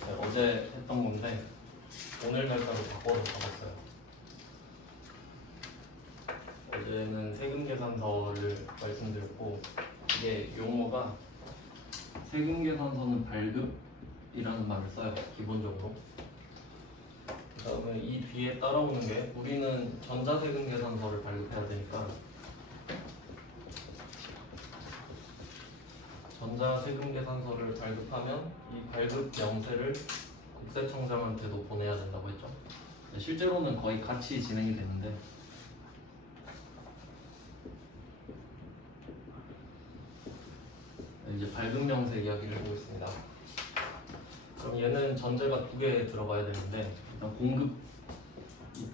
네, 어제 했던 건데 오늘 날짜로 바꿔서 잡았어요. 어제는 세금 계산서를 말씀드렸고 이게 용어가 세금 계산서는 발급이라는 말을 써요. 기본적으로. 그 다음에 이 뒤에 따라오는 게 우리는 전자세금 계산서를 발급해야 되니까 전자세금 계산서를 발급하면 이 발급 명세를 국세청장한테도 보내야 된다고 했죠. 실제로는 거의 같이 진행이 되는데 이제 발급 명세 이야기를 해보겠습니다. 그럼 얘는 전제가 두 개 들어가야 되는데 일단 공급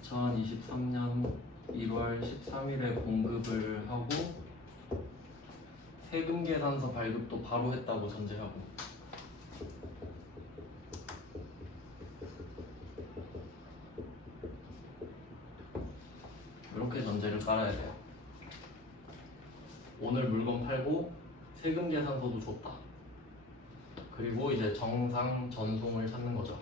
2023년 1월 13일에 공급을 하고 세금 계산서 발급도 바로 했다고 전제하고 이렇게 전제를 깔아야 돼요. 오늘 물건 팔고 세금 계산서도 줬다. 그리고 이제 정상 전송을 찾는 거죠.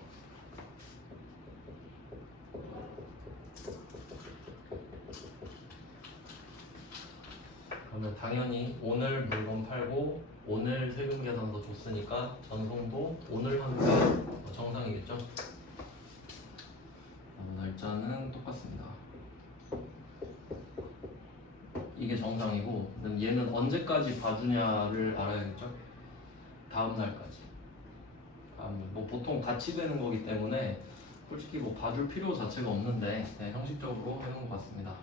그러면 당연히 오늘 물건 팔고 오늘 세금 계산서 줬으니까 전송도 오늘 하는 게 정상이겠죠. 날짜는 똑같습니다. 이게 정상이고 얘는 언제까지 봐주냐를 알아야겠죠. 다음 날까지. 뭐 보통 같이 되는 거기 때문에 솔직히 뭐 봐줄 필요 자체가 없는데 형식적으로 해놓은 것 같습니다.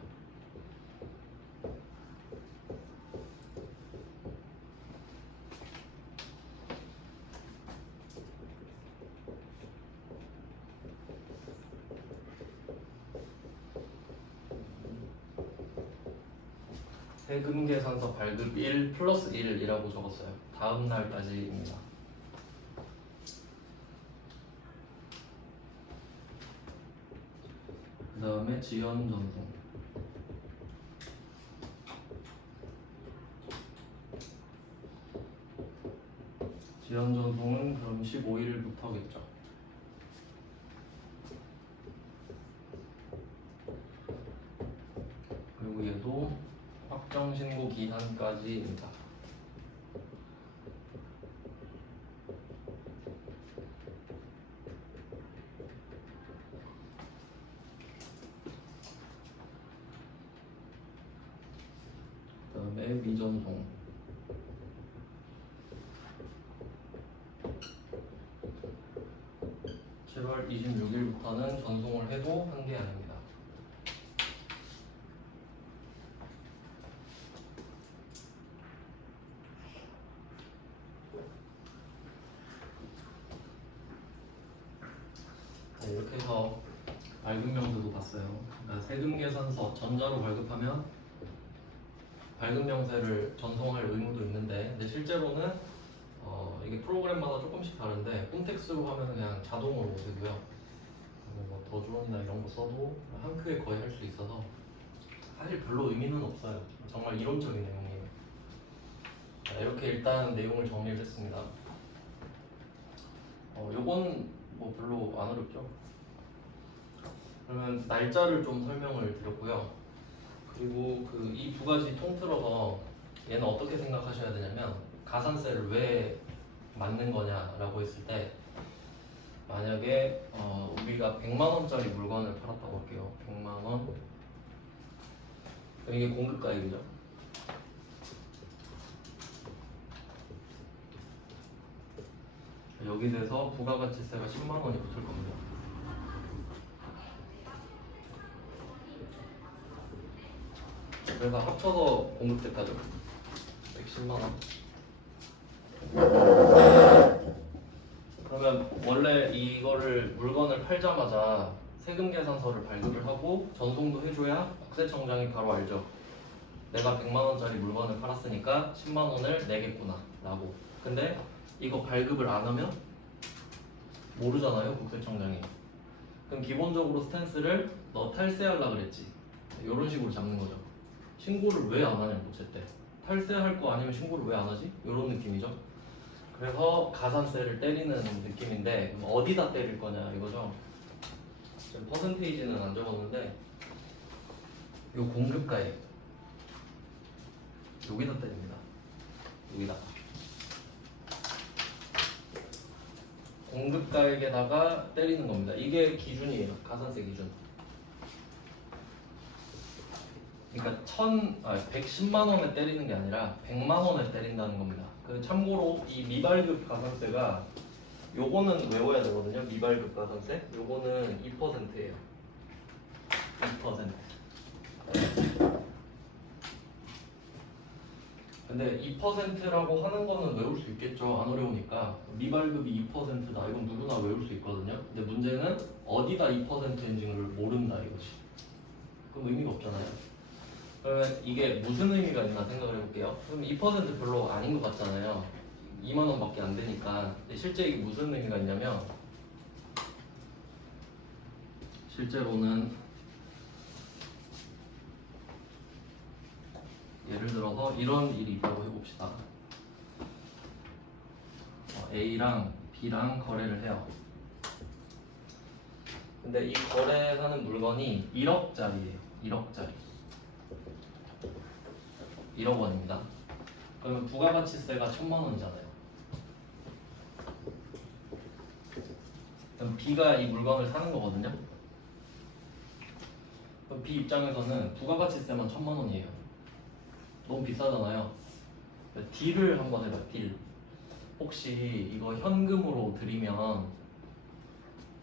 세금 계산서 발급 1 플러스 1이라고 적었어요. 다음 날까지입니다. 그 다음에 지연 전송. 지연 전송은 그럼 15일부터겠죠. 그리고 얘도 확정 신고 기한까지입니다. 그 다음에 미전송. (7월 26일부터는) 전송을 해도 한 게 아닙니다. 이렇게 해서 발급명세도 봤어요. 그러니까 세금계산서 전자로 발급하면 발급명세를 전송할 의무도 있는데 근데 실제로는 이게 프로그램마다 조금씩 다른데 콘텍스로 하면 그냥 자동으로 되고요. 뭐 더존이나 이런 거 써도 한 큐에 거의 할 수 있어서 사실 별로 의미는 없어요. 정말 이론적인 내용이에요. 자, 이렇게 일단 내용을 정리를 했습니다. 요건 뭐 별로 안 어렵죠. 그러면 날짜를 좀 설명을 드렸고요. 그리고 이 두 가지 통틀어서 얘는 어떻게 생각하셔야 되냐면 가산세를 왜 맞는 거냐라고 했을 때 만약에 우리가 100만 원짜리 물건을 팔았다고 할게요. 100만 원. 이게 공급가액이죠. 여기 대해서 부가가치세가 10만 원이 붙을 겁니다. 그래서 합쳐서 공급대가죠. 110만 원. 그러면 원래 이거를 물건을 팔자마자 세금 계산서를 발급을 하고 전송도 해줘야 국세청장이 바로 알죠. 내가 100만 원짜리 물건을 팔았으니까 10만 원을 내겠구나 라고. 근데 이거 발급을 안 하면 모르잖아요, 국세청장이. 그럼 기본적으로 스탠스를 너 탈세하려고 그랬지, 이런 식으로 잡는 거죠. 신고를 왜 안 하냐고, 제때 탈세할 거 아니면 신고를 왜 안 하지? 이런 느낌이죠. 그래서 가산세를 때리는 느낌인데 그럼 어디다 때릴 거냐 이거죠. 지금 퍼센테이지는 안 적었는데 요 공급가액 여기다 때립니다. 여기다 공급가액에다가 때리는 겁니다. 이게 기준이에요. 가산세 기준. 그러니까 110만 원에 때리는 게 아니라 100만 원에 때린다는 겁니다. 그 참고로 이 미발급 가산세가 요거는 외워야 되거든요. 미발급 가산세 요거는 2%예요. 2%. 근데 2%라고 하는 거는 외울 수 있겠죠. 안 어려우니까. 미발급이 2%다. 이건 누구나 외울 수 있거든요. 근데 문제는 어디다 2%인지를 모른다 이거지. 그럼 의미가 없잖아요. 그러면 이게 무슨 의미가 있나 생각을 해볼게요. 그럼 2% 별로 아닌 것 같잖아요. 2만 원밖에 안 되니까. 근데 실제 이게 무슨 의미가 있냐면 실제로는 예를 들어서 이런 일이 있다고 해봅시다. A랑 B랑 거래를 해요. 근데 이 거래하는 물건이 1억짜리예요. 1억짜리. 1억 원입니다. 그러면 부가가치세가 1000만 원이잖아요. 그럼 B가 이 물건을 사는 거거든요. 그럼 B 입장에서는 부가가치세만 1000만 원이에요. 너무 비싸잖아요. 딜을 한번 해봐요. 딜. 혹시 이거 현금으로 드리면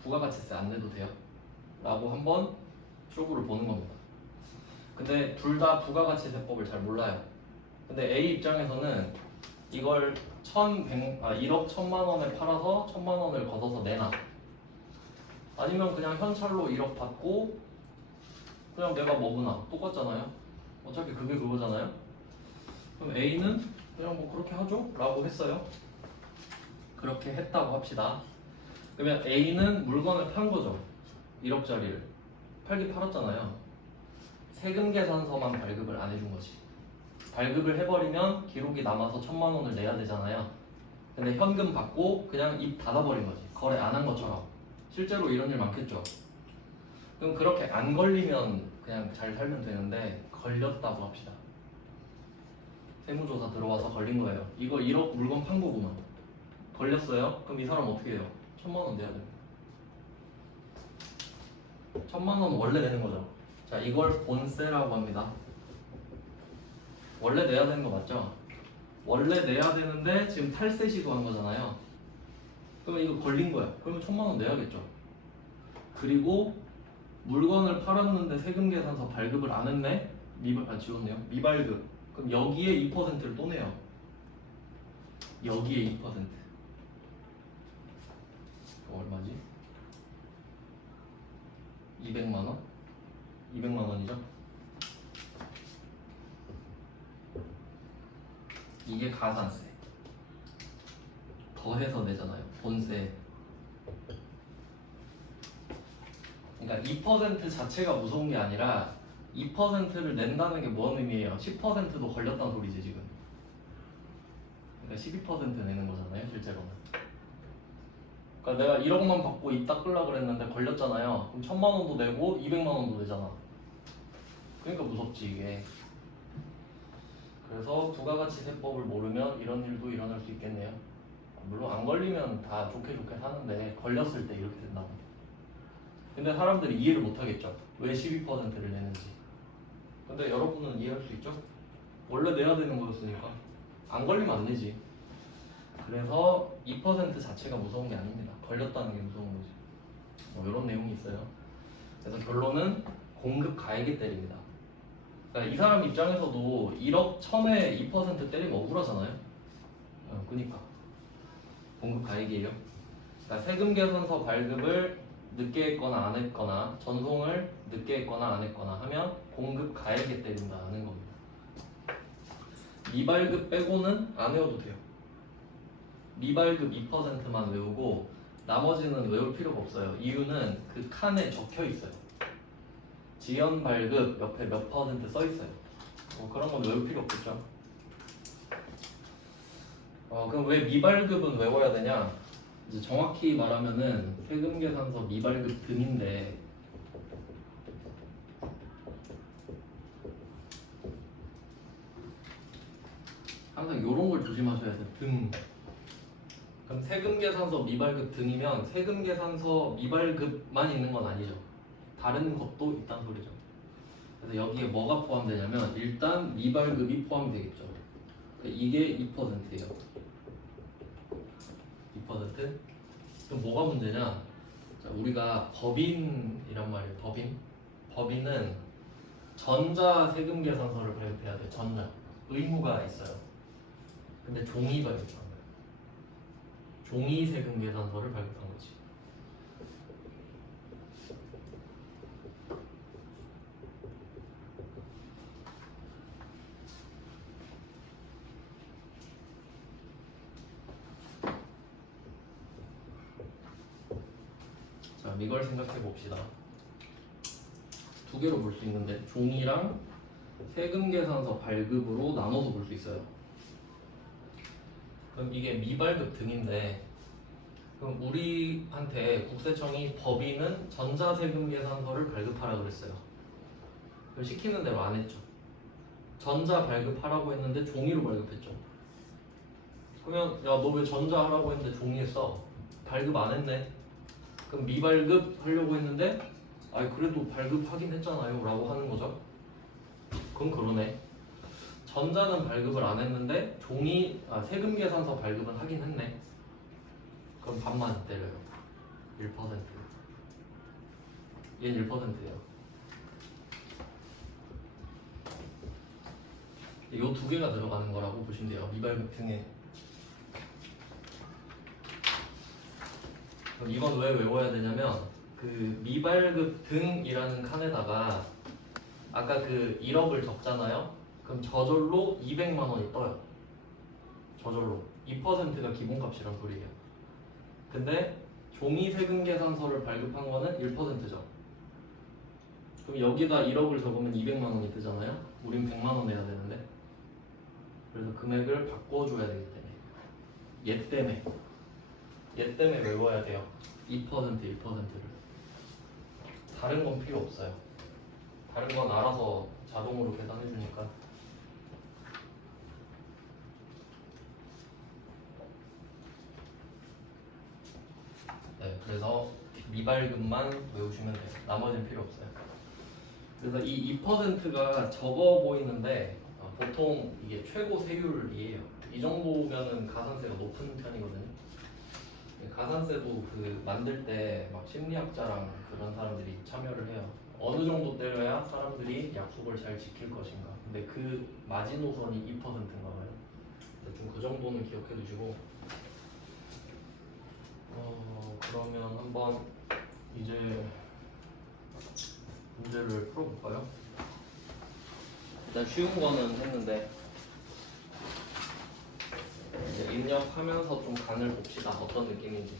부가가치세 안 내도 돼요? 라고 한번 쇼부를 보는 겁니다. 근데 둘 다 부가가치세법을 잘 몰라요. 근데 A 입장에서는 이걸 1억 1000만 원에 팔아서 1000만 원을 걷어서 내놔. 아니면 그냥 현찰로 1억 받고 그냥 내가 먹으나 똑같잖아요. 어차피 그게 그거잖아요. 그럼 A는 그냥 뭐 그렇게 하죠? 라고 했어요. 그렇게 했다고 합시다. 그러면 A는 물건을 판 거죠. 1억짜리를 팔긴 팔았잖아요. 세금 계산서만 발급을 안 해준 거지. 발급을 해버리면 기록이 남아서 1000만 원을 내야 되잖아요. 근데 현금 받고 그냥 입 닫아버린 거지. 거래 안 한 것처럼. 실제로 이런 일 많겠죠. 그럼 그렇게 안 걸리면 그냥 잘 살면 되는데 걸렸다고 합시다. 세무조사 들어와서 걸린 거예요. 이거 1억 물건 판 거구만. 걸렸어요? 그럼 이 사람 어떻게 해요? 1000만 원 내야 됩니다. 1000만 원 원래 내는 거죠. 자, 이걸 본세라고 합니다. 원래 내야 되는 거 맞죠? 원래 내야 되는데 지금 탈세 시도한 거잖아요. 그러면 이거 걸린 거야. 그러면 1000만 원 내야겠죠. 그리고 물건을 팔았는데 세금 계산서 발급을 안 했네? 지웠네요. 미발급. 그럼 여기에 2%를 또 내요. 여기에 2%. 얼마지? 200만 원? 200만 원이죠? 이게 가산세. 더해서 내잖아요. 본세. 그러니까 2% 자체가 무서운 게 아니라 2%를 낸다는 게 뭔 의미예요? 10%도 걸렸다는 소리지 지금. 그러니까 12% 내는 거잖아요, 실제로는. 그러니까 내가 1억만 받고 입 닦으려고 그랬는데 걸렸잖아요. 그럼 1000만 원도 내고 200만 원도 내잖아. 그러니까 무섭지 이게. 그래서 부가가치세법을 모르면 이런 일도 일어날 수 있겠네요. 물론 안 걸리면 다 좋게 좋게 사는데 걸렸을 때 이렇게 된다고. 근데 사람들이 이해를 못 하겠죠. 왜 12%를 내는지. 근데 여러분은 이해할 수 있죠? 원래 내야 되는 거였으니까. 안 걸리면 안 내지. 그래서 2% 자체가 무서운 게 아닙니다. 걸렸다는 게 무서운 거지. 뭐 이런 내용이 있어요. 그래서 결론은 공급 가액에 때립니다. 그러니까 이 사람 입장에서도 1억 1000에 2% 때리면 억울하잖아요. 그니까 공급 가액이에요. 그러니까 세금 계산서 발급을 늦게 했거나 안 했거나 전송을 늦게 했거나 안 했거나 하면 공급 가액에 때린다는 겁니다. 미발급 빼고는 안 외워도 돼요. 미발급 2%만 외우고 나머지는 외울 필요가 없어요. 이유는 그 칸에 적혀 있어요. 지연 발급 옆에 몇 % 써 있어요. 그런 건 외울 필요 없겠죠. 그럼 왜 미발급은 외워야 되냐? 이제 정확히 말하면은 세금계산서 미발급 등인데 항상 이런 걸 조심하셔야 돼요. 등. 그럼 세금계산서 미발급 등이면 세금계산서 미발급만 있는 건 아니죠. 다른 것도 있다는 소리죠. 그래서 여기에 뭐가 포함되냐면 일단 미발급이 포함되겠죠. 이게 2%예요. 2%? 그럼 뭐가 문제냐? 자, 우리가 법인이란 말이에요. 법인은 전자 세금계산서를 발급해야 돼요. 전자. 의무가 있어요. 근데 종이 발급한 거예요. 종이 세금계산서를 발급한 거지. 자, 이걸 생각해 봅시다. 두 개로 볼 수 있는데 종이랑 세금계산서 발급으로 나눠서 볼 수 있어요. 그럼 이게 미발급 등인데 그럼 우리한테 국세청이 법인은 전자세금계산서를 발급하라 그랬어요. 그럼 시키는 대로 안 했죠. 전자 발급하라고 했는데 종이로 발급했죠. 그러면 야 너 왜 전자 하라고 했는데 종이에 써? 발급 안 했네. 그럼 미발급 하려고 했는데 아이 그래도 발급하긴 했잖아요 라고 하는 거죠. 그럼 그러네. 전자는 발급을 안 했는데 세금계산서 발급은 하긴 했네. 그럼 반만 때려요. 1%. 얘는 1%예요. 이 두 개가 들어가는 거라고 보시면 돼요. 미발급 등에. 그럼 이건 왜 외워야 되냐면 그 미발급 등이라는 칸에다가 아까 그 1억을 적잖아요. 그럼 저절로 200만 원이 떠요. 저절로 2%가 기본값이란 소리예요. 근데 종이 세금 계산서를 발급한 거는 1%죠. 그럼 여기다 1억을 적으면 200만 원이 뜨잖아요. 우린 100만 원 내야 되는데. 그래서 금액을 바꿔줘야 되기 때문에 얘 때문에 외워야 돼요. 2%를. 다른 건 필요 없어요. 다른 건 알아서 자동으로 계산해 주니까. 네, 그래서 미발급만 외우시면 돼요. 나머지는 필요 없어요. 그래서 이 2%가 적어 보이는데 보통 이게 최고 세율이에요. 이 정도면은 가산세가 높은 편이거든요. 가산세도 그 만들 때 막 심리학자랑 그런 사람들이 참여를 해요. 어느 정도 때려야 사람들이 약속을 잘 지킬 것인가. 근데 그 마지노선이 2%인가 봐요. 대충 그 정도는 기억해 두시고 그러면 한번 이제 문제를 풀어볼까요? 일단 쉬운 거는 했는데 이제 입력하면서 좀 간을 봅시다. 어떤 느낌인지.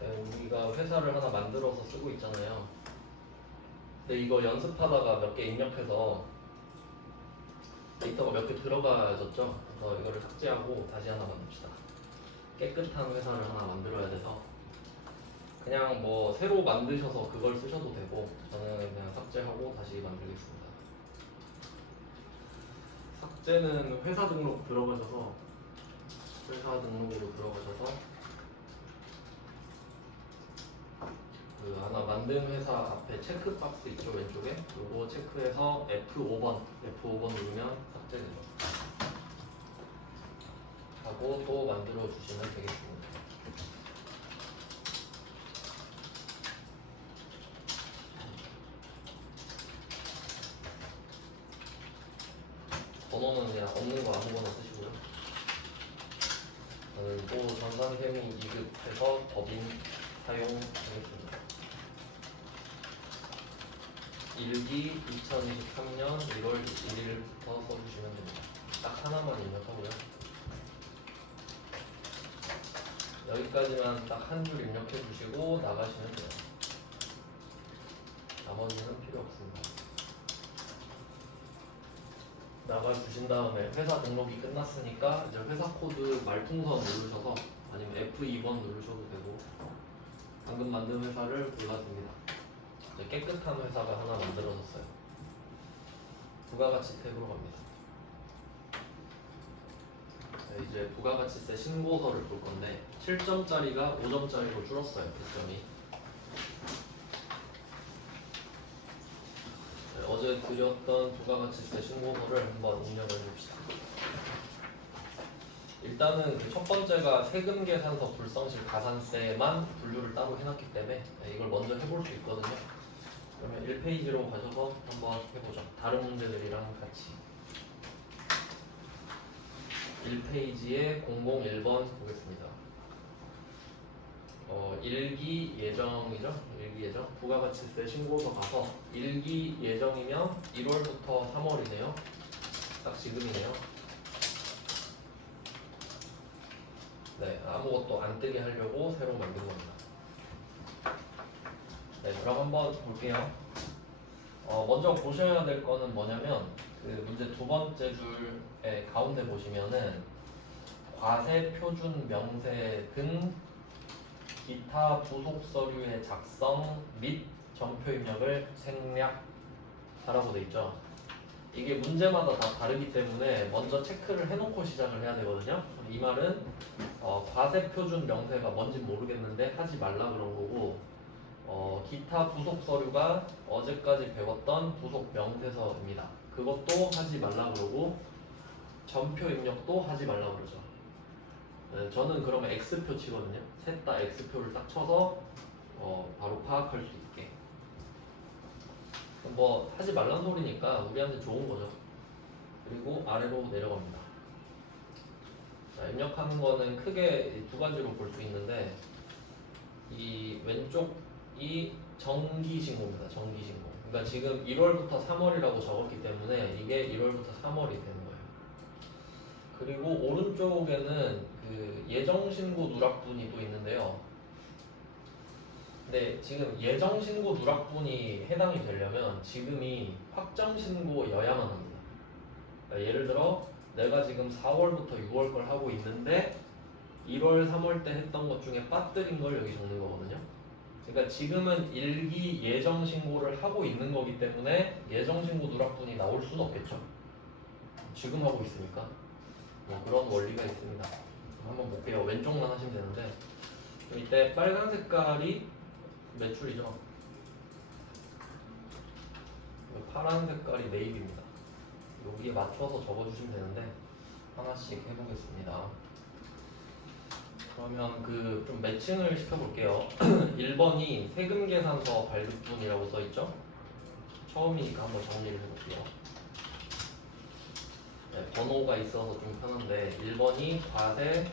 우리가 회사를 하나 만들어서 쓰고 있잖아요. 근데 이거 연습하다가 몇 개 입력해서 데이터가 몇 개 들어가졌죠. 그래서 이거를 삭제하고 다시 하나 만듭시다. 깨끗한 회사를 하나 만들어야 돼서 그냥 뭐 새로 만드셔서 그걸 쓰셔도 되고 저는 그냥 삭제하고 다시 만들겠습니다. 삭제는 회사 등록 들어가셔서 회사 등록으로 들어가셔서 그 그 하나 만든 회사 앞에 체크 박스 있죠 왼쪽에 요거 체크해서 F5번 누르면 삭제되죠. 하고 또 만들어 주시면 되겠습니다. 번호는 그냥 없는 거 아무거나 쓰시고요. 저는 또 전산세무 2급해서 법인 사용하겠습니다. 일기 2023년 1월 21일부터 써주시면 됩니다. 딱 하나만 입력하고요. 여기까지만 딱 한 줄 입력해 주시고 나가시면 돼요. 나머지는 필요 없습니다. 나가 주신 다음에 회사 등록이 끝났으니까 이제 회사 코드 말풍선 누르셔서 아니면 F2번 누르셔도 되고 방금 만든 회사를 골라줍니다. 이제 깨끗한 회사가 하나 만들어졌어요. 부가가치 탭으로 갑니다. 네, 이제 부가가치세 신고서를 볼 건데 7점짜리가 5점짜리로 줄었어요. 득점이. 네, 어제 드렸던 부가가치세 신고서를 한번 입력을 해봅시다. 일단은 그 첫 번째가 세금 계산서 불성실 가산세만 분류를 따로 해놨기 때문에 이걸 먼저 해볼 수 있거든요. 그러면 1페이지로 가셔서 한번 해보죠. 다른 문제들이랑 같이. 1페이지에 001번 보겠습니다. 일기 예정이죠? 일기 예정. 부가가치세 신고서 가서 일기 예정이면 1월부터 3월이네요. 딱 지금이네요. 네, 아무것도 안 뜨게 하려고 새로 만든 겁니다. 네, 그럼 한번 볼게요. 먼저 보셔야 될 거는 뭐냐면 그 문제 두 번째 줄에 가운데 보시면은 과세 표준 명세 등 기타 부속 서류의 작성 및 전표 입력을 생략하라고 돼 있죠. 이게 문제마다 다 다르기 때문에 먼저 체크를 해놓고 시작을 해야 되거든요. 이 말은 과세 표준 명세가 뭔지 모르겠는데 하지 말라 그런 거고 기타 부속 서류가 어제까지 배웠던 부속 명세서입니다. 그것도 하지 말라 그러고 전표 입력도 하지 말라 그러죠. 네, 저는 그러면 X표 치거든요. 셋 다 X표를 딱 쳐서 바로 파악할 수 있게. 뭐 하지 말란 소리니까 우리한테 좋은 거죠. 그리고 아래로 내려갑니다. 자, 입력하는 거는 크게 두 가지로 볼 수 있는데 이 왼쪽이 정기신고입니다. 정기신고. 그러니까 지금 1월부터 3월이라고 적었기 때문에 이게 1월부터 3월이 되는 거예요. 그리고 오른쪽에는 그 예정신고 누락분이 또 있는데요. 근데 지금 예정신고 누락분이 해당이 되려면 지금이 확정신고여야만 합니다. 그러니까 예를 들어 내가 지금 4월부터 6월 걸 하고 있는데 1월, 3월 때 했던 것 중에 빠뜨린 걸 여기 적는 거거든요. 그러니까 지금은 일기 예정신고를 하고 있는 거기 때문에 예정신고 누락분이 나올 수는 없겠죠. 지금 하고 있으니까. 뭐 그런 원리가 있습니다. 한번 볼게요. 왼쪽만 하시면 되는데 이때 빨간 색깔이 매출이죠. 파란 색깔이 매입입니다. 여기에 맞춰서 적어주시면 되는데 하나씩 해보겠습니다. 그러면 그 좀 매칭을 시켜볼게요. 1번이 세금계산서 발급분이라고 써있죠. 처음이니까 한번 정리를 해볼게요. 네, 번호가 있어서 좀 편한데 1번이 과세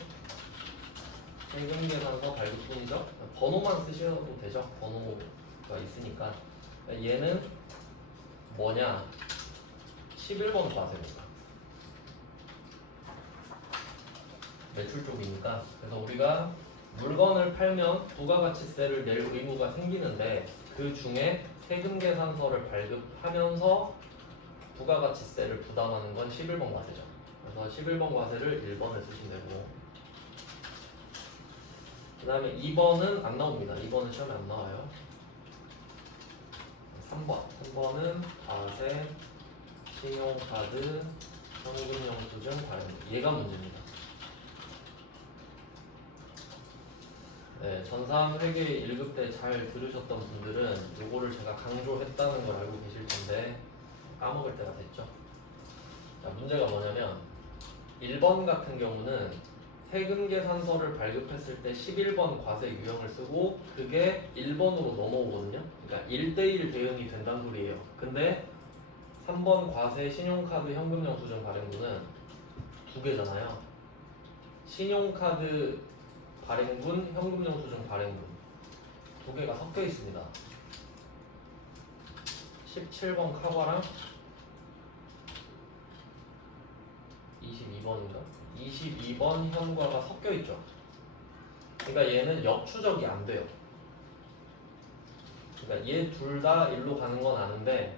세금계산서 발급분이죠. 번호만 쓰셔도 되죠. 번호가 있으니까. 얘는 뭐냐? 11번 과세입니다. 매출 쪽이니까. 그래서 우리가 물건을 팔면 부가가치세를 낼 의무가 생기는데 그 중에 세금계산서를 발급하면서 부가가치세를 부담하는 건 11번 과세죠. 그래서 11번 과세를 1번에 쓰시면 되고 그 다음에 2번은 안 나옵니다. 2번은 시험에 안 나와요. 3번은 과세, 신용카드, 현금영수증 발행. 얘가 문제입니다. 네, 전산회계 1급 때 잘 들으셨던 분들은 요거를 제가 강조했다는 걸 알고 계실 텐데 까먹을 때가 됐죠. 자, 문제가 뭐냐면 1번 같은 경우는 세금 계산서를 발급했을 때 11번 과세 유형을 쓰고 그게 1번으로 넘어오거든요. 그러니까 1대1 대응이 된다는 소리예요. 근데 3번 과세 신용카드 현금 영수증 발행분은 두 개잖아요. 신용카드 발행분, 현금 영수증 발행분 두 개가 섞여 있습니다. 17번 카과랑 22번인가? 22번 현과가 섞여 있죠. 그러니까 얘는 역추적이 안 돼요. 그러니까 얘 둘 다 일로 가는 건 아는데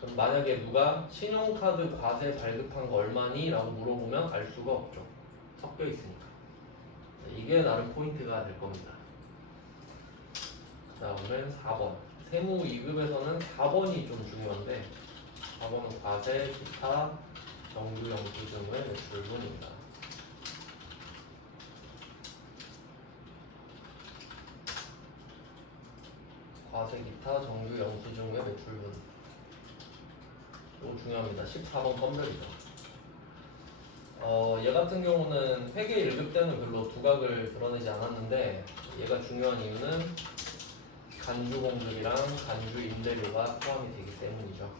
그럼 만약에 누가 신용카드 과세 발급한 거 얼마니? 라고 물어보면 알 수가 없죠. 섞여 있으니까. 이게 나름 포인트가 될 겁니다. 자, 오늘 4번. 세무 2급에서는 4번이 좀 중요한데 4번은 과세, 기타, 정규 영수증의 매출분입니다. 과세, 기타, 정규 영수증의 매출분. 이거 중요합니다. 14번 검별이죠. 얘 같은 경우는 회계 1급 때는 별로 두각을 드러내지 않았는데 얘가 중요한 이유는 간주 공급이랑 간주 임대료가 포함이 되기 때문이죠.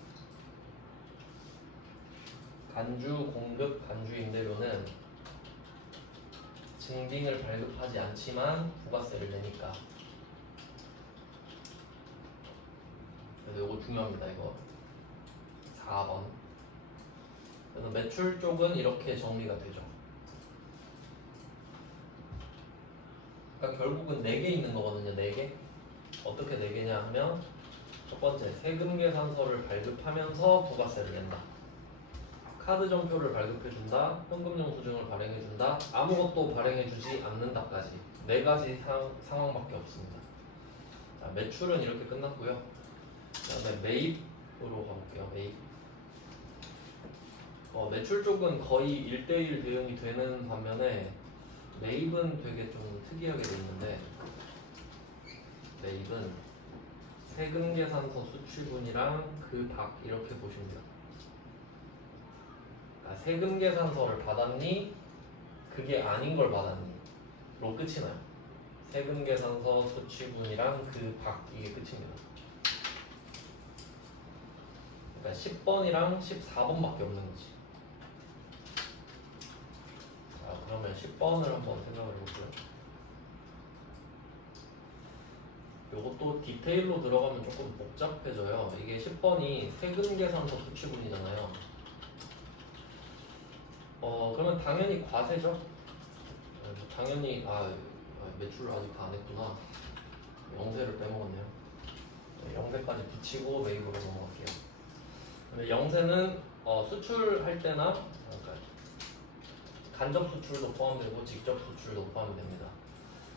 간주 공급, 간주 임대료는 증빙을 발급하지 않지만 부가세를 내니까. 그래서 이거 중요합니다. 이거 4번. 그래서 매출 쪽은 이렇게 정리가 되죠. 그러니까 결국은 4개 있는 거거든요. 4개. 어떻게 4개냐 하면 첫 번째, 세금 계산서를 발급하면서 부가세를 낸다. 카드 전표를 발급해준다. 현금 영수증을 발행해준다. 아무것도 발행해주지 않는다까지 4가지 상황밖에 없습니다. 자, 매출은 이렇게 끝났고요. 그 다음에 매입으로 가볼게요. 매입. 매출 쪽은 거의 1대1 대응이 되는 반면에 매입은 되게 좀 특이하게 돼 있는데 매입은 세금 계산서 수취분이랑 그 밖 이렇게 보시면 돼요. 그러니까 세금 계산서를 받았니? 그게 아닌 걸 받았니? 로 끝이 나요. 세금 계산서 수취분이랑 그 밖 이게 끝입니다. 그러니까 10번이랑 14번밖에 없는 거지. 자, 그러면 10번을 한번 생각을 해볼게요. 요것도 디테일로 들어가면 조금 복잡해져요. 이게 10번이 세금 계산서 수취분이잖아요. 그러면 당연히 과세죠. 당연히 매출을 아직 다 안 했구나. 영세를 빼먹었네요. 영세까지 붙이고 매입으로 넘어갈게요. 근데 영세는 수출할 때나 그러니까 간접 수출도 포함되고 직접 수출도 포함이 됩니다.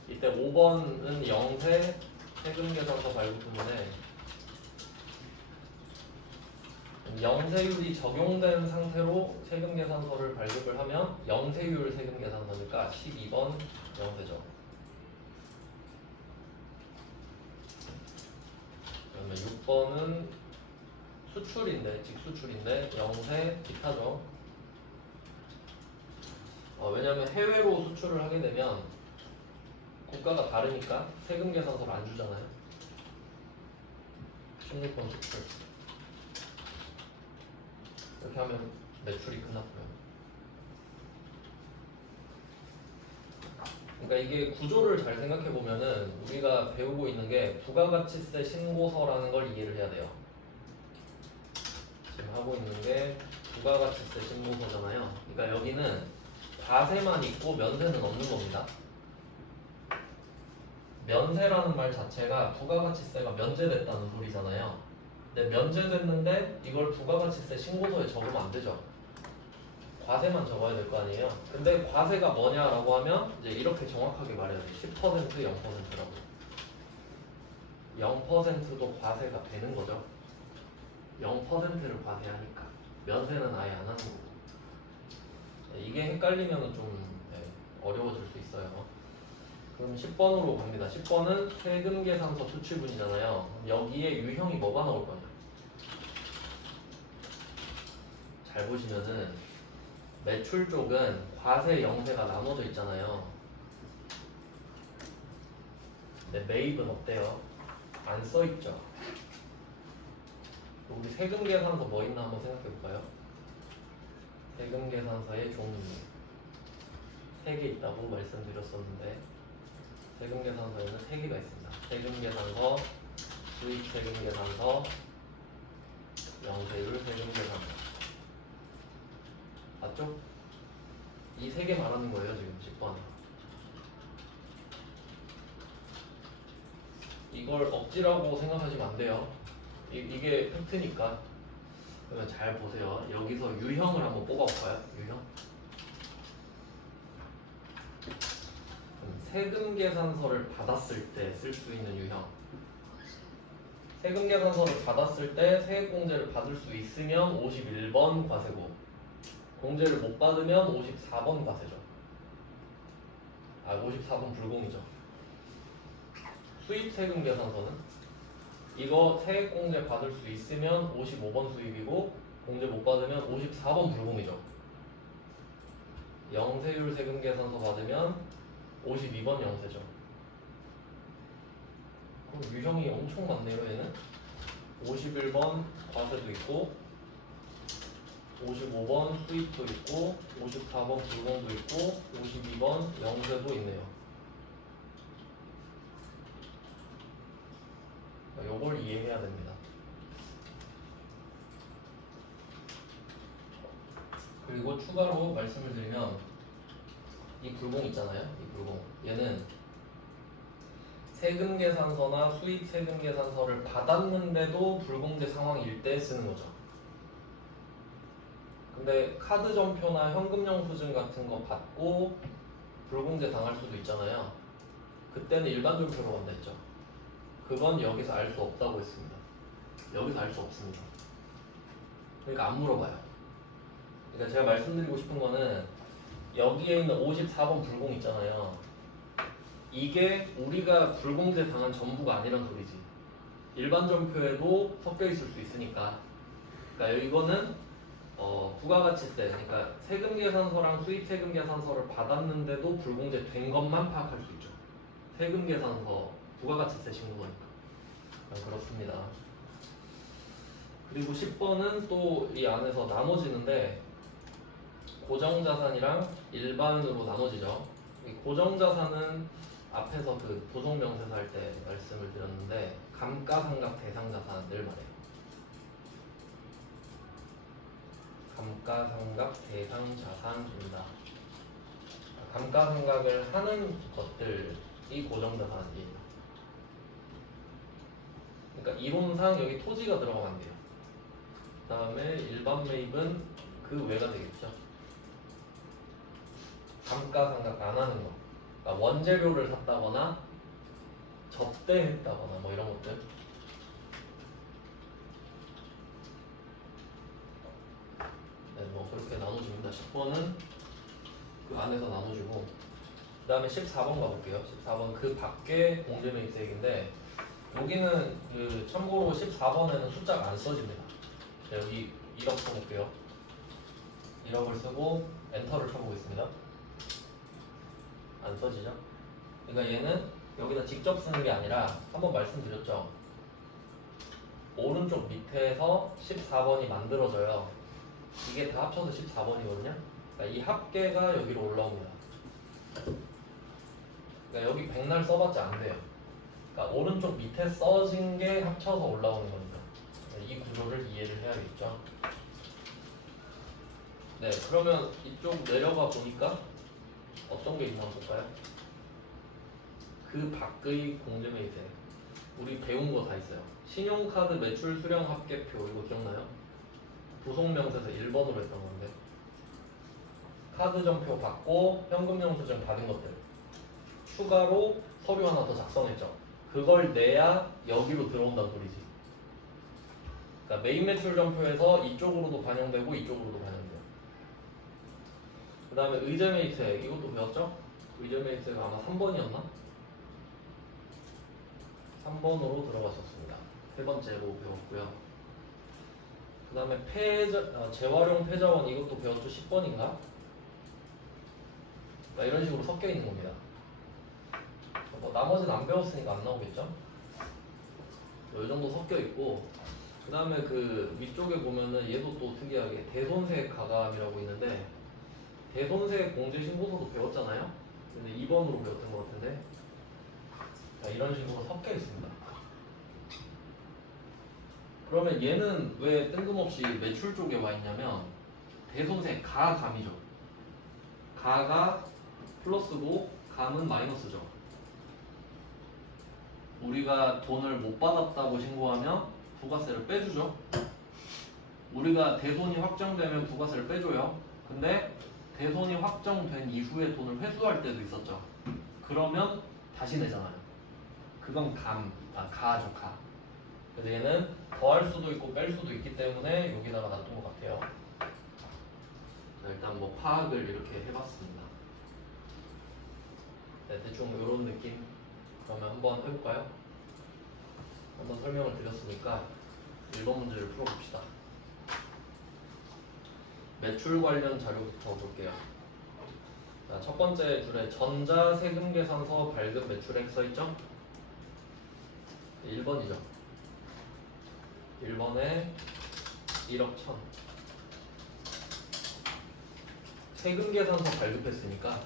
이때 5번은 영세 세금 계산서 발급 부분에 영세율이 적용된 상태로 세금 계산서를 발급을 하면 영세율 세금 계산서니까 12번 영세죠. 그러면 6번은 수출인데 직수출인데 영세 기타죠. 왜냐하면 해외로 수출을 하게 되면 국가가 다르니까 세금 계산서를 안 주잖아요. 16번 수출. 이렇게 하면 매출이 끝났고요. 그러니까 이게 구조를 잘 생각해 보면은 우리가 배우고 있는 게 부가가치세 신고서라는 걸 이해를 해야 돼요. 지금 하고 있는 게 부가가치세 신고서잖아요. 그러니까 여기는 과세만 있고 면세는 없는 겁니다. 면세라는 말 자체가 부가가치세가 면제됐다는 소리잖아요. 근데 면제됐는데 이걸 부가가치세 신고서에 적으면 안 되죠. 과세만 적어야 될 거 아니에요. 근데 과세가 뭐냐라고 하면 이제 이렇게 정확하게 말해야 돼요. 10% 0%라고. 0%도 과세가 되는 거죠. 0%를 과세하니까. 면세는 아예 안 하는 거고. 이게 헷갈리면 좀 어려워질 수 있어요. 그럼 10번으로 갑니다. 10번은 세금계산서 수출분이잖아요. 여기에 유형이 뭐가 나올 거냐? 잘 보시면은 매출 쪽은 과세, 영세가 나눠져 있잖아요. 근데 매입은 어때요? 안 써있죠? 우리 세금계산서 뭐 있나 한번 생각해 볼까요? 세금계산서의 종류 3개 있다고 말씀드렸었는데 세금계산서에는 3개가 있습니다. 세금계산서, 수익세금계산서, 영세율 세금계산서. 맞죠? 이 3개 말하는 거예요 지금 10번. 이걸 억지라고 생각하시면 안 돼요. 이게 팩트니까. 그러면 잘 보세요. 여기서 유형을 한번 뽑아볼까요? 유형. 세금계산서를 받았을 때 쓸 수 있는 유형. 세금계산서를 받았을 때 세액공제를 받을 수 있으면 51번 과세고, 공제를 못 받으면 54번 과세죠. 54번 불공이죠. 수입세금계산서는 이거 세액공제 받을 수 있으면 55번 수입이고 공제 못 받으면 54번 불공이죠. 영세율 세금계산서 받으면 52번 영세죠. 그럼 유형이 엄청 많네요. 얘는 51번 과세도 있고 55번 수입도 있고 54번 불공도 있고 52번 영세도 있네요. 요걸 이해해야 됩니다. 그리고 추가로 말씀을 드리면 이 불공 있잖아요. 이 불공. 얘는 세금계산서나 수입세금계산서를 받았는데도 불공제 상황일 때 쓰는 거죠. 근데 카드점표나 현금영수증 같은 거 받고 불공제 당할 수도 있잖아요. 그때는 일반점표로 간다 했죠. 그건 여기서 알 수 없다고 했습니다. 여기서 알 수 없습니다. 그러니까 안 물어봐요. 그러니까 제가 말씀드리고 싶은 거는 여기에 있는 54번 불공 있잖아요. 이게 우리가 불공제 당한 전부가 아니란 소리지. 일반 점표에도 섞여 있을 수 있으니까. 그러니까 이거는 부가가치세, 그러니까 세금계산서랑 수입세금계산서를 받았는데도 불공제 된 것만 파악할 수 있죠. 세금계산서 부가가치세 신고 거니까. 그렇습니다. 그리고 10번은 또 이 안에서 나눠지는데 고정자산이랑 일반으로 나눠지죠. 이 고정자산은 앞에서 그 부속명세서 할 때 말씀을 드렸는데 감가상각 대상자산을 말해요. 감가상각 대상자산입니다. 감가상각을 하는 것들이 고정자산이에요. 그러니까 이론상 여기 토지가 들어가면 안 돼요. 그 다음에 일반 매입은 그 외가 되겠죠. 감가상각 안 하는 거. 그러니까 원재료를 샀다거나 접대했다거나 뭐 이런 것들. 네, 뭐 그렇게 나눠집니다. 10번은 그 안에서 나눠주고, 그 다음에 14번 가볼게요. 14번 그 밖에 공제매입세액인데 여기는 그 참고로 14번에는 숫자가 안 써집니다. 자, 여기 1억 써볼게요. 1억을 쓰고 엔터를 쳐보겠습니다. 안 써지죠? 그러니까 얘는 여기다 직접 쓰는 게 아니라 한번 말씀드렸죠. 오른쪽 밑에서 14번이 만들어져요. 이게 다 합쳐서 14번이거든요. 그러니까 이 합계가 여기로 올라옵니다. 그러니까 여기 백날 써봤자 안 돼요. 그러니까 오른쪽 밑에 써진 게 합쳐서 올라오는 겁니다. 이 구조를 이해를 해야겠죠. 네, 그러면 이쪽 내려가 보니까 어떤 게 있나 볼까요? 그 밖의 공제매입세액 우리 배운 거 다 있어요. 신용카드 매출 수령 합계표 이거 기억나요? 부속명세서 1번으로 했던 건데 카드 점표 받고 현금 영수증 받은 것들 추가로 서류 하나 더 작성했죠. 그걸 내야 여기로 들어온다는 소리지. 그러니까 메인 매출 점표에서 이쪽으로도 반영되고 이쪽으로도 반영돼요. 그 다음에 의제매입세액 이것도 배웠죠? 의제매입세액 아마 3번이었나? 3번으로 들어갔었습니다. 세 번째로 배웠고요. 그 다음에 재활용 폐자원 이것도 배웠죠? 10번인가? 이런 식으로 섞여 있는 겁니다. 뭐 나머지는 안 배웠으니까 안 나오겠죠? 이 정도 섞여 있고, 그 다음에 그 위쪽에 보면은 얘도 또 특이하게 대손색 가감이라고 있는데, 대손색 공제신고서도 배웠잖아요? 근데 2번으로 배웠던 것 같은데, 자, 이런 식으로 섞여 있습니다. 그러면 얘는 왜 뜬금없이 매출 쪽에 와 있냐면, 대손색 가감이죠. 가가 플러스고 감은 마이너스죠. 우리가 돈을 못 받았다고 신고하면 부가세를 빼주죠. 우리가 대손이 확정되면 부가세를 빼줘요. 근데 대손이 확정된 이후에 돈을 회수할 때도 있었죠. 그러면 다시 내잖아요. 그건 가죠, 가. 그래서 얘는 더할 수도 있고 뺄 수도 있기 때문에 여기다가 놔둔 것 같아요. 자, 일단 뭐 파악을 이렇게 해봤습니다. 네, 대충 이런 느낌. 그러면 한번 해볼까요? 한번 설명을 드렸으니까 1번 문제를 풀어봅시다. 매출 관련 자료부터 볼게요. 자, 첫 번째 줄에 전자세금계산서 발급 매출액 써있죠? 1번이죠. 1번에 1억 1000. 세금계산서 발급했으니까,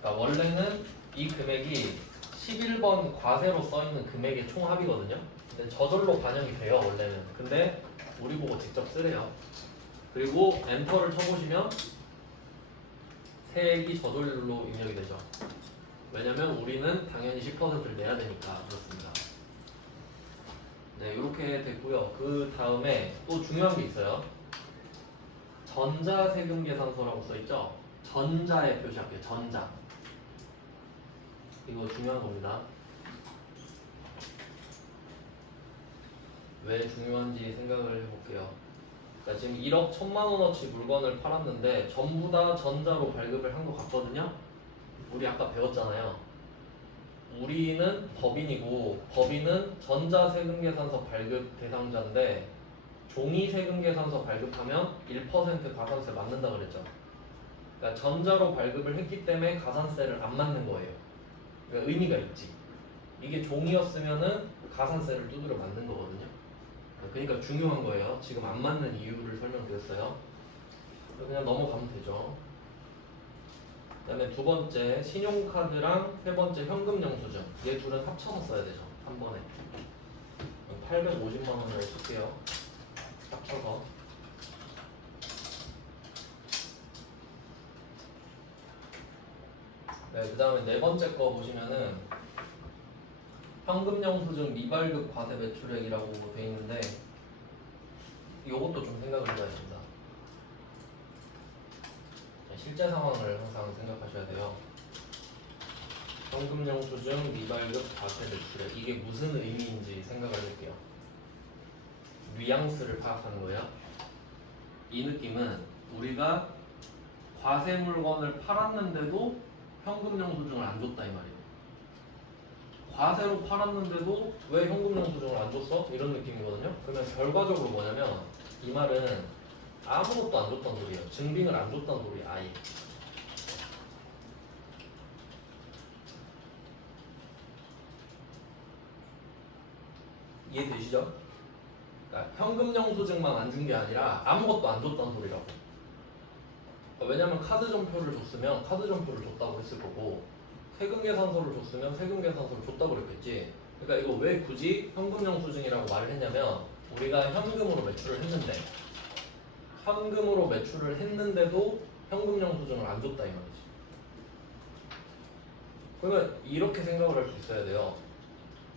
그러니까 원래는 이 금액이 11번 과세로 써있는 금액의 총합이거든요. 근데 저절로 반영이 돼요, 원래는. 근데 우리 보고 직접 쓰래요. 그리고 엔터를 쳐보시면 세액이 저절로 입력이 되죠. 왜냐면 우리는 당연히 10%를 내야 되니까 그렇습니다. 네, 이렇게 됐고요. 그 다음에 또 중요한 게 있어요. 전자세금계산서라고 써있죠? 전자에 표시할게요. 전자. 이거 중요한 겁니다. 왜 중요한지 생각을 해볼게요. 그러니까 지금 1억 1000만원어치 물건을 팔았는데 전부 다 전자로 발급을 한 것 같거든요. 우리 아까 배웠잖아요. 우리는 법인이고 법인은 전자세금계산서 발급 대상자인데 종이세금계산서 발급하면 1% 가산세 맞는다 그랬죠. 그러니까 전자로 발급을 했기 때문에 가산세를 안 맞는 거예요. 그러니까 의미가 있지. 이게 종이였으면은 가산세를 두드려 맞는 거거든요. 그러니까 중요한 거예요. 지금 안 맞는 이유를 설명드렸어요. 그냥 넘어가면 되죠. 그 다음에 두 번째 신용카드랑 세 번째 현금 영수증, 얘 둘은 합쳐서 써야 되죠. 한 번에 850만 원을 쓸게요. 합쳐서. 네, 그 다음에 네 번째 거 보시면은 현금 영수증 미발급 과세 매출액이라고 돼 있는데 이것도 좀 생각을 해봐야 됩니다. 실제 상황을 항상 생각하셔야 돼요. 현금 영수증 미발급 과세 매출액, 이게 무슨 의미인지 생각을 해볼게요. 뉘앙스를 파악하는 거예요. 이 느낌은 우리가 과세 물건을 팔았는데도 현금 영수증을 안 줬다 이 말이에요. 과세로 팔았는데도 왜 현금 영수증을 안 줬어? 이런 느낌이거든요. 그러면 결과적으로 뭐냐면 이 말은 아무것도 안 줬단 소리예요. 증빙을 안 줬단 소리예요. 아예. 이해되시죠? 그러니까 현금 영수증만 안 준 게 아니라 아무것도 안 줬단 소리라고. 그러니까 왜냐면 카드 점표를 줬으면 카드 점표를 줬다고 했을 거고 세금 계산서를 줬으면 세금 계산서를 줬다고 그랬겠지. 그러니까 이거 왜 굳이 현금 영수증이라고 말을 했냐면 우리가 현금으로 매출을 했는데 현금으로 매출을 했는데도 현금 영수증을 안 줬다 이 말이지. 그러면 이렇게 생각을 할 수 있어야 돼요.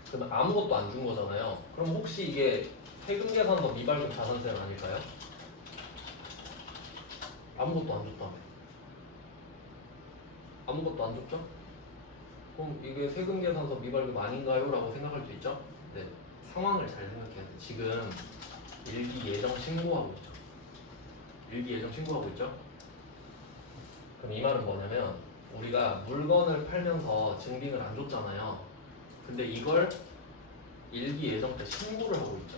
그러면 아무것도 안 준 거잖아요. 그럼 혹시 이게 세금 계산서 미발급 자산세는 아닐까요? 아무것도 안 줬다며. 아무것도 안 줬죠? 그럼 이게 세금 계산서 미발급 아닌가요? 라고 생각할 수 있죠? 네, 상황을 잘 생각해야 돼. 지금 일기 예정 신고하고 있죠. 일기 예정 신고하고 있죠? 그럼 이 말은 뭐냐면 우리가 물건을 팔면서 증빙을 안 줬잖아요. 근데 이걸 일기 예정 때 신고를 하고 있죠.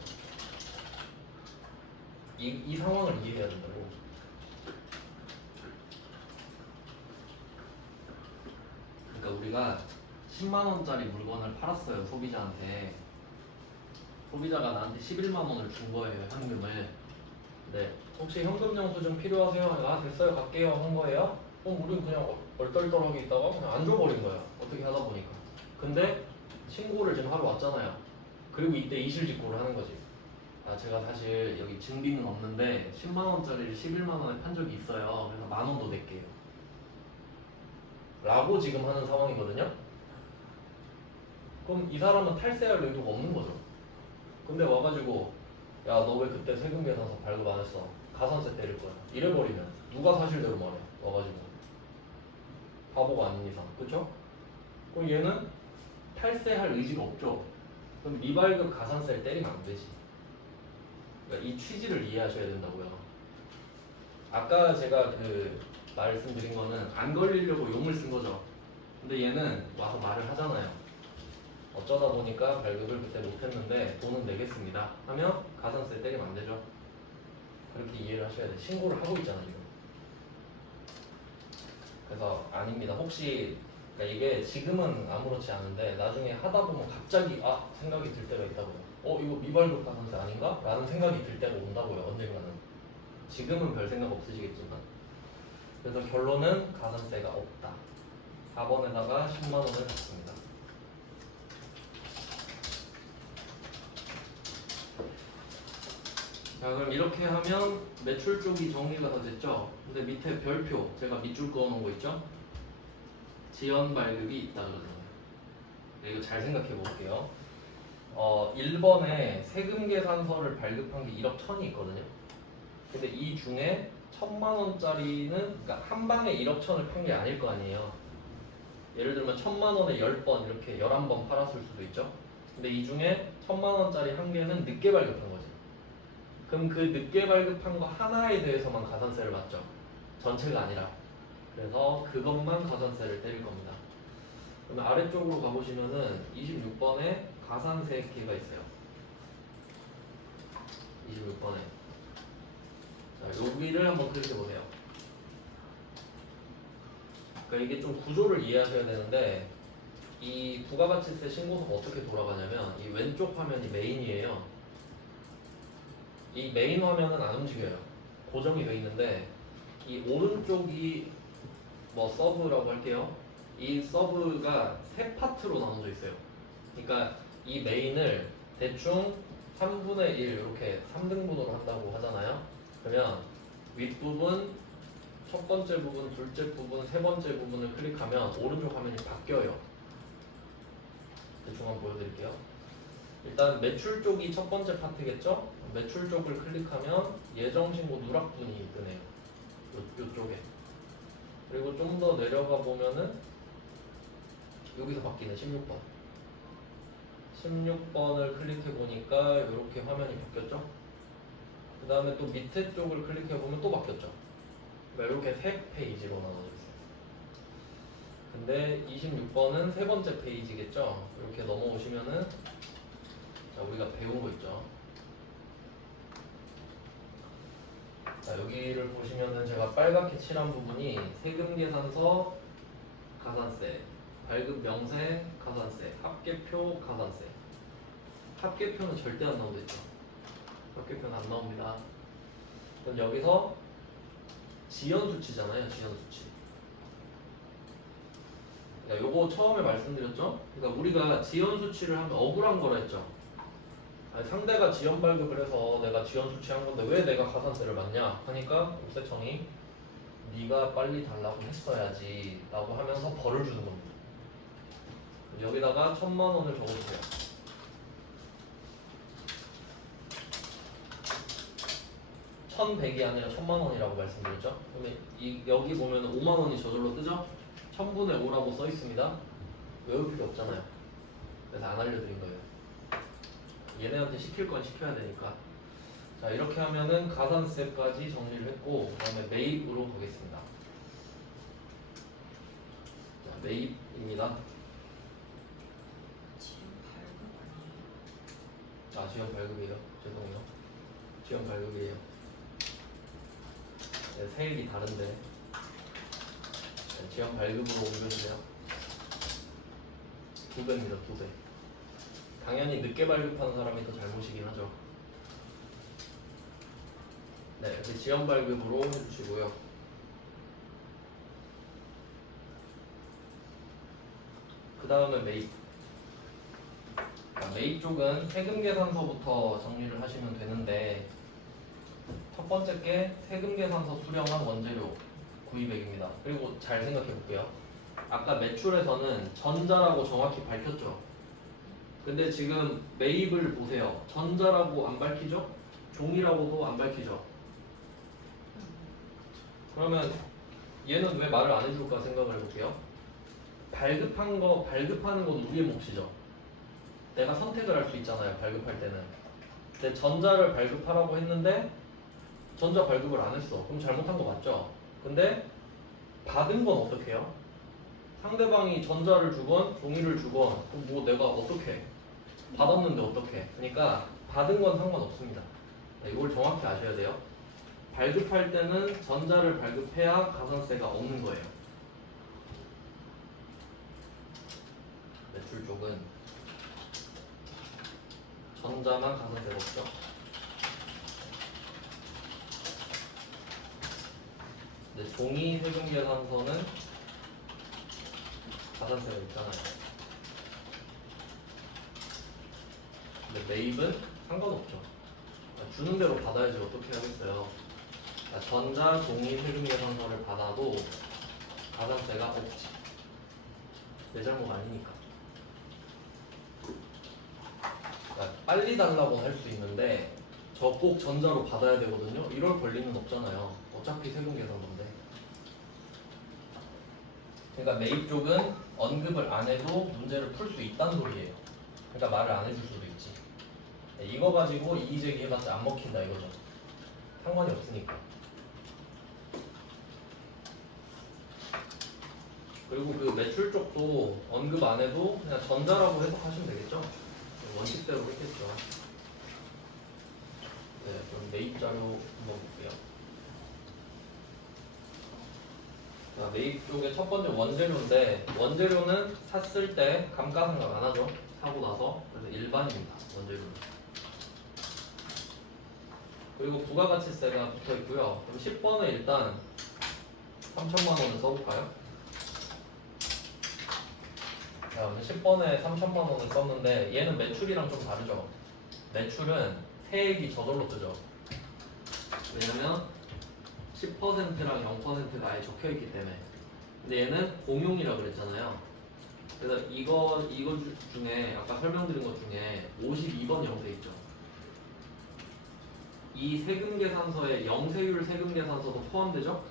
이 상황을 이해해야 된다고. 그러니까 우리가 10만 원짜리 물건을 팔았어요, 소비자한테. 소비자가 나한테 11만 원을 준 거예요, 현금을. 네. 혹시 현금 영수증 필요하세요? 아, 됐어요, 갈게요 한 거예요. 그럼 우린 그냥 얼떨떨하게 있다가 그냥 안 줘버린 거야, 어떻게 하다 보니까. 근데 신고를 지금 하러 왔잖아요. 그리고 이때 이실직고를 하는 거지. 아, 제가 사실 여기 증빙은 없는데 10만 원짜리를 11만 원에 판 적이 있어요. 그래서 만 원 더 낼게요 라고 지금 하는 상황이거든요. 그럼 이 사람은 탈세할 의도가 없는 거죠. 근데 와가지고 야, 너 왜 그때 세금 계산서 발급 안 했어? 가산세 때릴 거야. 이래버리면 누가 사실대로 말해? 와가지고 바보가 아닌 이상, 그쵸? 그럼 얘는 탈세할 의지가 없죠. 그럼 미발급 가산세를 때리면 안 되지. 그러니까 이 취지를 이해하셔야 된다고요. 아까 제가 그 말씀드린 거는 안 걸리려고 용을 쓴 거죠. 근데 얘는 와서 말을 하잖아요. 어쩌다 보니까 발급을 그때 못했는데 돈은 내겠습니다 하면 가산세 때리면 안 되죠. 그렇게 이해를 하셔야 돼. 신고를 하고 있잖아 지금. 그래서 아닙니다. 혹시 그러니까 이게 지금은 아무렇지 않은데 나중에 하다 보면 갑자기 생각이 들 때가 있다고요. 이거 미발급 가산세 아닌가? 라는 생각이 들 때가 온다고요. 언젠가는. 지금은 별 생각 없으시겠지만. 그래서 결론은 가산세가 없다. 4번에다가 10만 원을 받습니다. 자, 그럼 이렇게 하면 매출 쪽이 정리가 다 됐죠? 근데 밑에 별표, 제가 밑줄 그어놓은 거 있죠? 지연 발급이 있다 그러잖아요. 이거 잘 생각해 볼게요. 1번에 세금 계산서를 발급한 게 1억 1천이 있거든요. 근데 이 중에 1천만 원짜리는 그러니까 한 방에 1억 1천을 판 게 아닐 거 아니에요. 예를 들면 1천만 원에 10번 이렇게 11번 팔았을 수도 있죠. 근데 이 중에 1천만 원짜리 한 개는 늦게 발급한 거지. 그럼 그 늦게 발급한 거 하나에 대해서만 가산세를 받죠. 전체가 아니라. 그래서 그것만 가산세를 때릴 겁니다. 그러면 아래쪽으로 가보시면은 26번에 가산세계가 있어요. 26번에. 자, 여기를 한번 클릭해 보세요. 그러니까 이게 좀 구조를 이해하셔야 되는데 이 부가가치세 신고서가 어떻게 돌아가냐면 이 왼쪽 화면이 메인이에요. 이 메인 화면은 안 움직여요. 고정이 돼 있는데 이 오른쪽이 뭐 서브라고 할게요. 이 서브가 세 파트로 나눠져 있어요. 그러니까 이 메인을 대충 3분의 1 이렇게 3등분으로 한다고 하잖아요. 그러면 윗부분, 첫 번째 부분, 둘째 부분, 세 번째 부분을 클릭하면 오른쪽 화면이 바뀌어요. 대충 한번 보여드릴게요. 일단 매출 쪽이 첫 번째 파트겠죠? 매출 쪽을 클릭하면 예정신고 누락분이 뜨네요. 요쪽에. 그리고 좀 더 내려가 보면은 여기서 바뀌는 16번. 16번을 클릭해 보니까 이렇게 화면이 바뀌었죠? 그 다음에 또 밑에 쪽을 클릭해 보면 또 바뀌었죠? 그러니까 이렇게 세 페이지로 나눠져 있어요. 근데 26번은 세 번째 페이지겠죠? 이렇게 넘어오시면은 자, 우리가 배운 거 있죠? 자, 여기를 보시면은 제가 빨갛게 칠한 부분이 세금계산서 가산세, 발급명세 가산세, 합계표 가산세. 합계표는 절대 안 나오죠. 합계표는 안 나옵니다. 그럼 여기서 지연수치잖아요. 지연수치. 그러니까 요거 처음에 말씀드렸죠? 그러니까 우리가 지연수치를 하면 억울한 거라 했죠. 아니, 상대가 지연 발급을 해서 내가 지연 수치한 건데 왜 내가 가산세를 받냐 하니까 국세청이 네가 빨리 달라고 했어야지 라고 하면서 벌을 주는 겁니다. 여기다가 1,000만 원을 적어주세요. 1,100이 아니라 1,000만 원이라고 말씀드렸죠. 그러면 여기 보면 5만 원이 저절로 뜨죠. 1000분의 5라고 써 있습니다. 외울 필요 없잖아요. 그래서 안 알려드린 거예요. 얘네한테 시킬 건 시켜야 되니까. 자, 이렇게 하면은 가산세까지 정리를 했고, 그 다음에 매입으로 가겠습니다. 자, 매입입니다. 아, 지원 발급이에요. 죄송해요. 지원 발급이에요. 네, 세액이 다른데. 네, 지원 발급으로 옮겨주세요. 2배입니다, 2배. 당연히 늦게 발급하는 사람이 더 잘못이긴 하죠. 네, 근데 지원 발급으로 해주시고요. 그 다음에 매입. 매입 쪽은 세금 계산서부터 정리를 하시면 되는데, 첫 번째 게 세금 계산서 수령한 원재료 구입액입니다. 그리고 잘 생각해 볼게요. 아까 매출에서는 전자라고 정확히 밝혔죠. 근데 지금 매입을 보세요. 전자라고 안 밝히죠? 종이라고도 안 밝히죠. 그러면 얘는 왜 말을 안 해줄까 생각을 해볼게요. 발급하는 건 우리의 몫이죠. 내가 선택을 할 수 있잖아요. 발급할 때는. 근데 전자를 발급하라고 했는데 전자 발급을 안 했어. 그럼 잘못한 거 맞죠? 근데 받은 건 어떻게 해요? 상대방이 전자를 주건 종이를 주건 그럼 뭐 내가 어떻게 받았는데 어떻게? 그러니까 받은 건 상관없습니다. 네, 이걸 정확히 아셔야 돼요. 발급할 때는 전자를 발급해야 가산세가 없는 거예요. 매출 쪽은 전자만 가산세가 없죠. 근데 종이 세금 계산서는 가산세가 있잖아요. 근데 매입은 상관없죠. 주는 대로 받아야지 어떻게 하겠어요. 전자, 종이 세금 계산서를 받아도 가산세가 없지. 내 잘못 아니니까. 빨리 달라고 할 수 있는데 저 꼭 전자로 받아야 되거든요. 이럴 권리는 없잖아요. 어차피 세금 계산서인데. 그러니까 매입 쪽은 언급을 안 해도 문제를 풀 수 있다는 소리예요. 그러니까 말을 안 해줄 수도 있지. 이거 가지고 이의 제기해봤자 안 먹힌다 이거죠. 상관이 없으니까. 그리고 그 매출 쪽도 언급 안 해도 그냥 전자라고 해석하시면 되겠죠. 원칙대로 했겠죠. 네, 그럼 매입 자료 한번 볼게요. 자, 매입 쪽의 첫 번째 원재료인데 원재료는 샀을 때 감가상각 안 하죠. 사고 나서. 그래서 일반입니다. 원재료는. 그리고 부가가치세가 붙어 있고요. 그럼 10번에 일단 3천만 원을 써볼까요? 자, 10번에 3천만 원을 썼는데 얘는 매출이랑 좀 다르죠. 매출은 세액이 저절로 뜨죠. 왜냐면 10%랑 0%가 아예 적혀 있기 때문에. 근데 얘는 공용이라고 그랬잖아요. 그래서 이거 중에 아까 설명드린 것 중에 52번 영세 있죠. 이 세금 계산서에 영세율 세금 계산서도 포함되죠?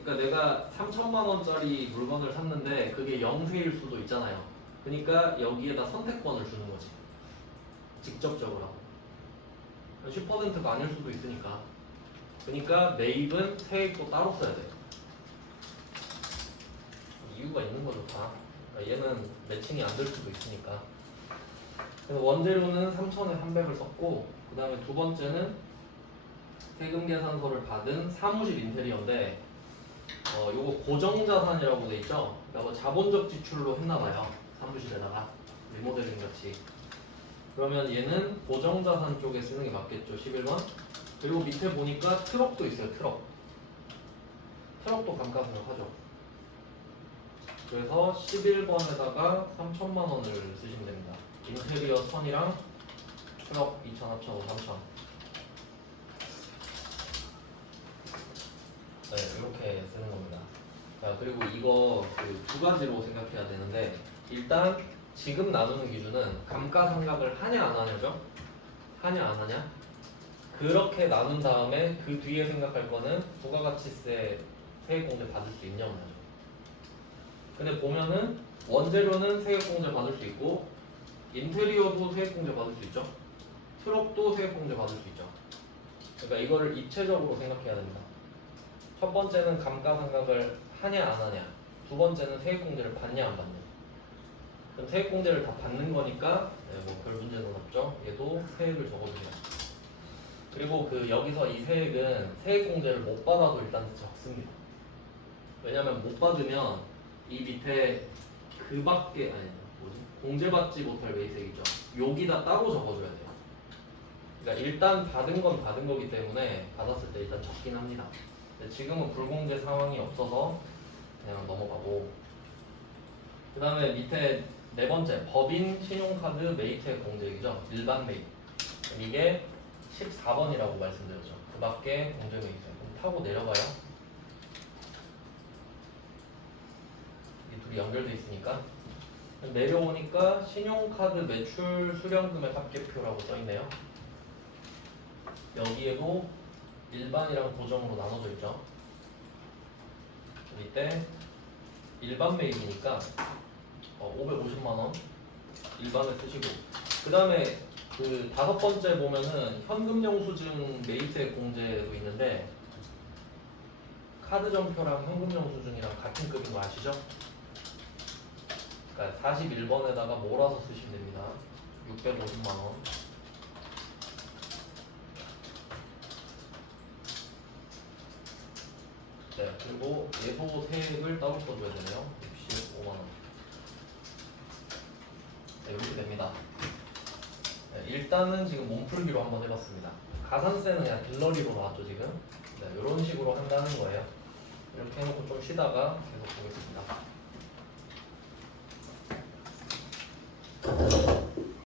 그러니까 내가 3천만 원짜리 물건을 샀는데 그게 영세일 수도 있잖아요. 그러니까 여기에다 선택권을 주는 거지. 직접적으로. 10%가 아닐 수도 있으니까. 그러니까 매입은 세액도 따로 써야 돼. 이유가 있는 거죠, 다. 그러니까 얘는 매칭이 안 될 수도 있으니까. 그래서 원재료는 3천에 300을 썼고, 그 다음에 두 번째는 세금 계산서를 받은 사무실 인테리어인데, 요거 고정자산이라고 돼 있죠? 그러니까 뭐 자본적 지출로 했나봐요. 사무실에다가 리모델링 같이. 그러면 얘는 고정자산 쪽에 쓰는 게 맞겠죠, 11번. 그리고 밑에 보니까 트럭도 있어요, 트럭. 트럭도 감가상각 하죠. 그래서 11번에다가 3천만 원을 쓰시면 됩니다. 인테리어 1000이랑 트럭 2천 합쳐서 3천. 네, 이렇게 쓰는 겁니다. 자, 그리고 이거 그 두 가지로 생각해야 되는데, 일단 지금 나누는 기준은 감가상각을 하냐 안 하냐죠? 하냐 안 하냐? 그렇게 나눈 다음에 그 뒤에 생각할 거는 부가가치세 세액공제 받을 수 있냐 없냐죠. 근데 보면은 원재료는 세액공제 받을 수 있고 인테리어도 세액공제 받을 수 있죠. 트럭도 세액공제 받을 수 있죠. 그러니까 이거를 입체적으로 생각해야 됩니다. 첫 번째는 감가상각을 하냐 안 하냐, 두 번째는 세액공제를 받냐 안 받냐. 그럼 세액공제를 다 받는 거니까 네, 뭐별 문제는 없죠. 얘도 세액을 적어주세요. 그리고 그 여기서 이 세액은 세액공제를 못 받아도 일단 적습니다. 왜냐면 못 받으면 이 밑에 그 밖에 아니 뭐지? 공제받지 못할 외세액이죠. 여기다 따로 적어줘야 돼요. 그러니까 일단 받은 건 받은 거기 때문에 받았을 때 일단 적긴 합니다. 근데 지금은 불공제 상황이 없어서 그냥 넘어가고, 그 다음에 밑에 네 번째 법인 신용카드 매입세액 공제액이죠. 일반 매입. 이게 14번이라고 말씀드렸죠. 그 밖에 공제 매입세액. 그럼 타고 내려가요. 이 둘이 연결돼 있으니까 내려오니까 신용카드 매출 수령금액 합계표라고 써있네요. 여기에도 일반이랑 고정으로 나눠져 있죠. 이때 일반 매입이니까 550만원 일반에 쓰시고, 그 다음에 그 다섯 번째 보면은 현금 영수증 매입세액 공제도 있는데 카드 전표랑 현금 영수증이랑 같은 급인 거 아시죠? 그러니까 41번에다가 몰아서 쓰시면 됩니다. 650만원. 네, 그리고 예보 세액을 따로 써줘야 되네요. 65만원. 네, 이렇게 됩니다. 네, 일단은 지금 몸풀기로 한번 해봤습니다. 가산세는 그냥 갤러리로 나왔죠 지금. 네, 이런 식으로 한다는 거예요. 이렇게 해놓고 좀 쉬다가 계속 보겠습니다.